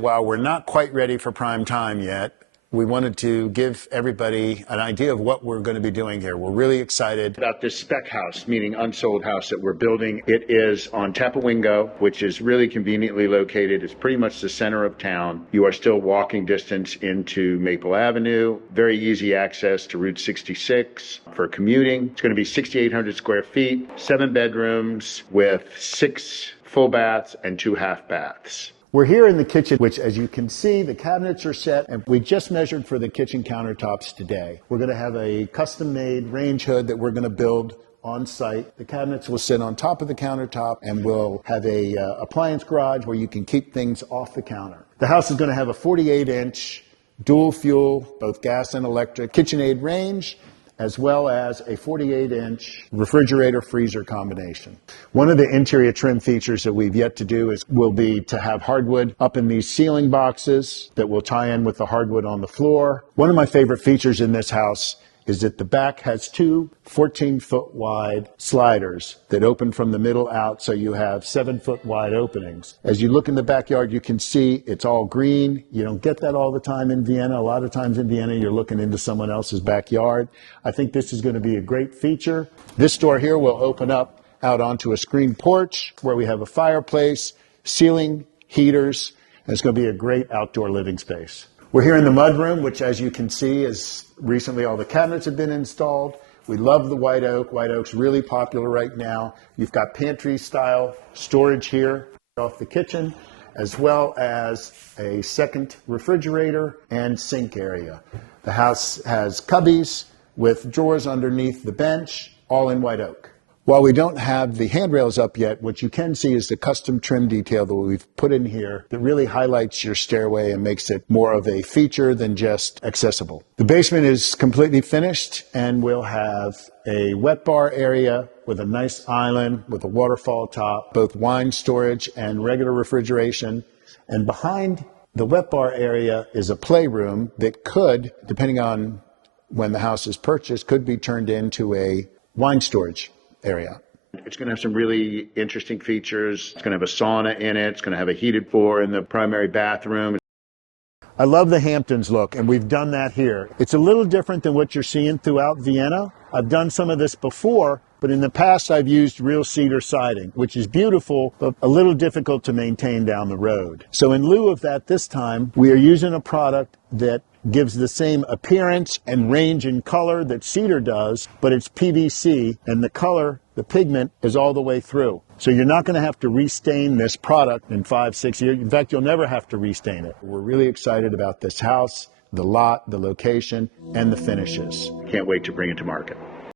while we're not quite ready for prime time yet, we wanted to give everybody an idea of what we're going to be doing here. We're really excited about this spec house, meaning unsold house that we're building. It is on Tapawingo, which is really conveniently located. It's pretty much the center of town. You are still walking distance into Maple Avenue. Very easy access to Route 66 for commuting. It's going to be 6,800 square feet, 7 bedrooms with 6 full baths and 2 half baths. We're here in the kitchen, which, as you can see, the cabinets are set, and we just measured for the kitchen countertops today. We're going to have a custom-made range hood that we're going to build on site. The cabinets will sit on top of the countertop, and we'll have a appliance garage where you can keep things off the counter. The house is going to have a 48-inch dual fuel, both gas and electric, KitchenAid range, as well as a 48-inch refrigerator-freezer combination. One of the interior trim features that we've yet to do will be to have hardwood up in these ceiling boxes that will tie in with the hardwood on the floor. One of my favorite features in this house is that the back has 2 14-foot wide sliders that open from the middle out, so you have 7-foot wide openings. As you look in the backyard, you can see it's all green. You don't get that all the time in Vienna. A lot of times in Vienna, you're looking into someone else's backyard. I think this is going to be a great feature. This door here will open up out onto a screened porch where we have a fireplace, ceiling heaters, and it's going to be a great outdoor living space. We're here in the mudroom, which, as you can see, is recently all the cabinets have been installed. We love the white oak. White oak's really popular right now. You've got pantry-style storage here off the kitchen, as well as a second refrigerator and sink area. The house has cubbies with drawers underneath the bench, all in white oak. While we don't have the handrails up yet, what you can see is the custom trim detail that we've put in here that really highlights your stairway and makes it more of a feature than just accessible. The basement is completely finished, and we'll have a wet bar area with a nice island with a waterfall top, both wine storage and regular refrigeration. And behind the wet bar area is a playroom that could, depending on when the house is purchased, could be turned into a wine storage area. It's going to have some really interesting features. It's going to have a sauna in it. It's going to have a heated floor in the primary bathroom. I love the Hamptons look, and we've done that here. It's a little different than what you're seeing throughout Vienna. I've done some of this before, but in the past I've used real cedar siding, which is beautiful, but a little difficult to maintain down the road. So in lieu of that this time, we are using a product that gives the same appearance and range in color that cedar does, but it's PVC, and the color, the pigment, is all the way through. So you're not going to have to restain this product in 5-6 years. In fact, you'll never have to restain it. We're really excited about this house, the lot, the location, and the finishes. Can't wait to bring it to market.